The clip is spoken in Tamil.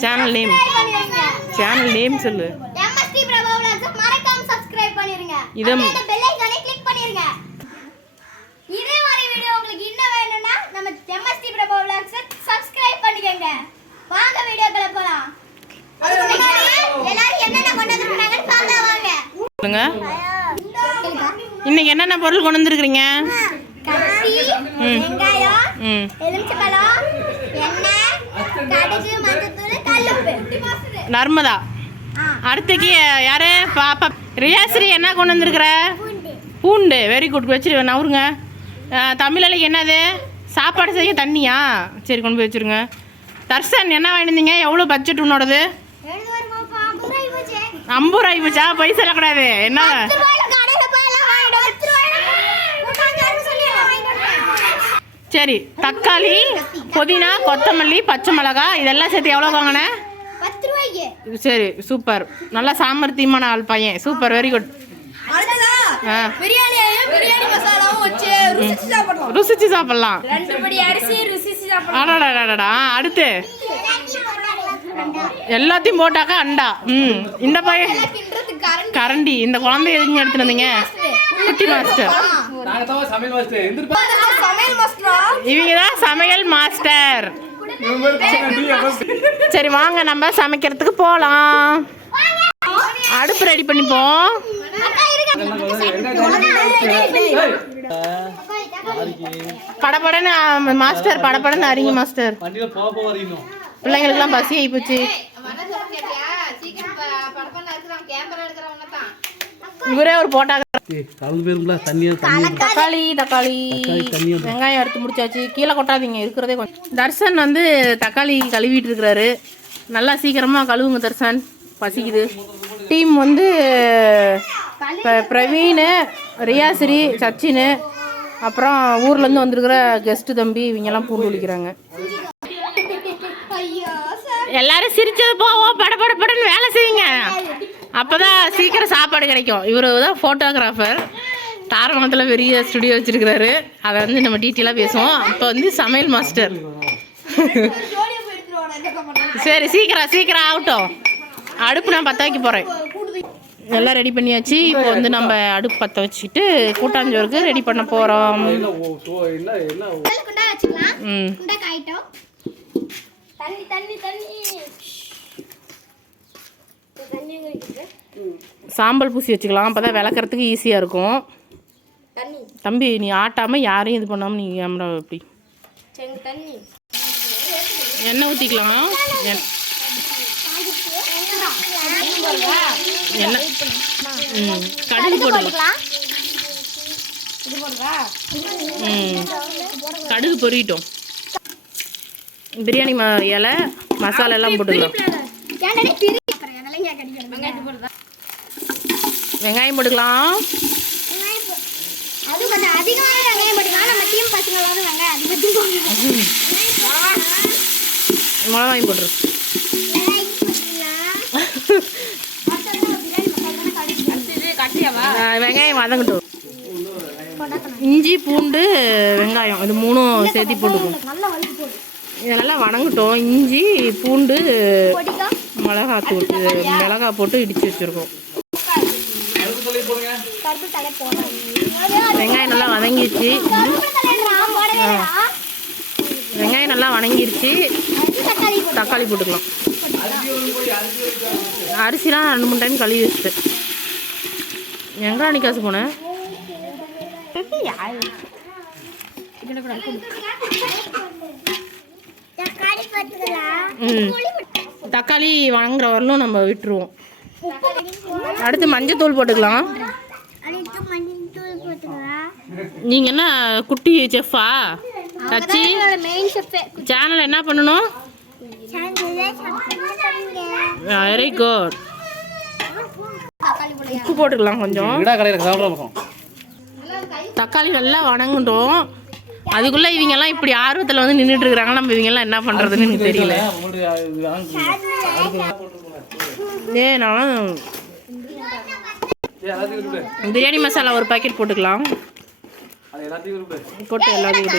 சேனல் நேம் சேனல் நேம் சொல்லு. எம்எஸ்டி பிரபா vlogs மறக்காம சப்ஸ்கிரைப் பண்ணிருங்க. இத- பெல் ஐகானை கிளிக் பண்ணிருங்க. இதே மாதிரி வீடியோ உங்களுக்கு இன்னும் வேணும்னா நம்ம எம்எஸ்டி பிரபா vlogs சப்ஸ்கிரைப் பண்ணிக்கங்க. வாங்க வீடியோக்குள்ள போலாம். எல்லாரும் என்னென்ன கொண்டு வந்திருக்காங்கன்னு பார்க்கலாம் வாங்க. சொல்லுங்க. இன்னைக்கு என்னென்ன பொருள் கொண்டு வந்திருக்கிறீங்க? கத்தி வெங்காயம் ம் எலுமிச்சப்பழம் எண்ணெய் கடுகு மஞ்சத்தூள் கல்லுப்பு நர்மதா. அடுத்துக்கு யாரு? பாப்பா ரியாஸ்ரீ என்ன கொண்டு வந்திருக்கிற? பூண்டு. வெரி குட் வச்சிரு நவருங்க தமிழலைக்கு என்னது? சாப்பாடு செய்ய தண்ணியா? சரி கொண்டு போய் வச்சிருங்க. தர்சன் என்ன வாங்கினீங்க எவ்வளோ பட்ஜெட் உன்னோடது? ஐம்பது ரூபாய் போச்சா. பைசா சொல்லக்கூடாது என்ன? சரி தக்காளி புதினா கொத்தமல்லி பச்சை மிளகா இதெல்லாம் சேர்த்து எவ்வளோ வாங்கினேன் சரி சூப்பர். நல்லா சாமர்த்தியமான ஆள் பையன். சூப்பர் வெரி குட் ருசிச்சு சாப்பிடலாம் ருசிச்சு சாப்பிடலாம். ரெண்டு படி அரிசி ருசிச்சு சாப்பிடலாம் அடடடடடா அடுத்து. எல்லாத்தையும் போட்டாக்கா அண்டா. ம் இந்த பையன் கரண்ட். கரண்டி. இந்த குழந்தை எதுங்க எடுத்துட்டு வந்தீங்க? குட்டி மாஸ்டரா? இவங்க தான் சமையல் மாஸ்டர். சரி வாங்க நம்ம சமைக்கிறதுக்கு போகலாம் அடுப்பு ரெடி பண்ணிப்போம். படப்படன்னு மாஸ்டர் படப்படன்னு அறிங்க மாஸ்டர். பிள்ளைங்களுக்குலாம் பசி ஆகி போச்சு. இவரே ஒரு போட்டாங்க. கலந்து போயிருங்களா தண்ணியா தண்ணி தக்காளி. தக்காளி வெங்காயம் அறுத்து முடிச்சாச்சு. கீழே கொட்டாதீங்க இருக்கிறதே கொஞ்சம் தர்சன் வந்து தக்காளி கழுவிட்டு இருக்கிறாரு. நல்லா சீக்கிரமா கழுவுங்க தர்சன். பசிக்குது. டீம் வந்து ப- பிரவீன் ரியாசிரி சச்சின் அப்புறம் ஊர்லேருந்து வந்திருக்கிற கெஸ்ட்டு தம்பி இவங்கெல்லாம் பூண்டு விழிக்கிறாங்க எல்லாரும் சிரிச்சது போவோம். பட பட படன்னு வேலை செய்யுங்க அப்பதான் சீக்கிரம் சாப்பாடு கிடைக்கும். இவர் தான் ஃபோட்டோகிராஃபர் தாரமங்கலத்தில் பெரிய ஸ்டுடியோ வச்சிருக்கிறாரு. அதை வந்து நம்ம டீட்டெயிலாக பேசுவோம். இப்போ வந்து சமையல் மாஸ்டர் சரி சீக்கிரம் சீக்கிரம் ஆகட்டும். அடுப்பு நான் பற்ற வைக்க போகிறேன் எல்லாம் ரெடி பண்ணியாச்சு. இப்போ வந்து நம்ம அடுப்பு பற்ற வச்சுக்கிட்டு கூட்டாஞ்சோறுக்கு ரெடி பண்ண போகிறோம் என்ன சாம்பல் பூசி வச்சுக்கலாம். அப்போ தான் விளக்குறதுக்கு ஈஸியாக இருக்கும். தண்ணி? தம்பி நீ ஆட்டாமல் யாரையும் இது பண்ணாமல் நீ கேமரா எப்படி எண்ணெய் ஊற்றிக்கலாம் எண்ணெய். கடுகு போடலாம் இது போடுறா ம் கடுகு பொரியட்டும் பிரியாணி ம இலை மசாலா எல்லாம் போட்டுக்கலாம். வெங்காயம் போட்டுக்கலாம். அது கொஞ்சம் வெங்காயம் போட்டுக்கலாம். நம்ம டீம் பசங்க எல்லாரும் வெங்காயம் அதிகத்தையும் போடுறோம் மிளகாயும் போட்டுரு. வெங்காயம் வதங்கட்டும் இஞ்சி பூண்டு வெங்காயம். இது மூணும் சேர்த்து போட்டுக்கும் நல்லா வலிக்கு போடு. இது நல்லா வணங்கட்டும். இஞ்சி பூண்டு பொடிக்கா? மிளகாத்தூள் மிளகா போட்டு இடித்து வச்சுருக்கோம். வெங்காயம் நல்லா வதங்கிடுச்சு. வெங்காயம் நல்லா வணங்கிருச்சு தக்காளி தக்காளி போட்டுக்கலாம். அரிசிலாம் ரெண்டு மூணு டைம் கழுவி வச்சுட்டேன். எங்கே அன்னைக்காசு போனேன் தக்காளி போட்டுக்கலாம் ம். தக்காளி வணங்குற வரலும் நம்ம விட்டுருவோம். அடுத்து மஞ்சத்தூள் போட்டுக்கலாம். அடுத்து மஞ்சள் தூள் போட்டுக்கலாம் நீங்கள் என்ன குட்டி செஃப்பா? ஷெஃப் சேனல் என்ன பண்ணணும்? வெரி குட் உப்பு போட்டுக்கலாம் கொஞ்சம். தக்காளி நல்லா வணங்கட்டும். அதுக்குள்ளே இவங்கெல்லாம் இப்படி ஆர்வத்தில் வந்து நின்றுட்டு இருக்கிறாங்க நம்ம இவங்கெல்லாம் என்ன பண்ணுறதுன்னு எனக்கு தெரியல. ஏ நான் பிரியாணி மசாலா ஒரு பாக்கெட் போட்டுக்கலாம். போட்டு எல்லாத்தையும்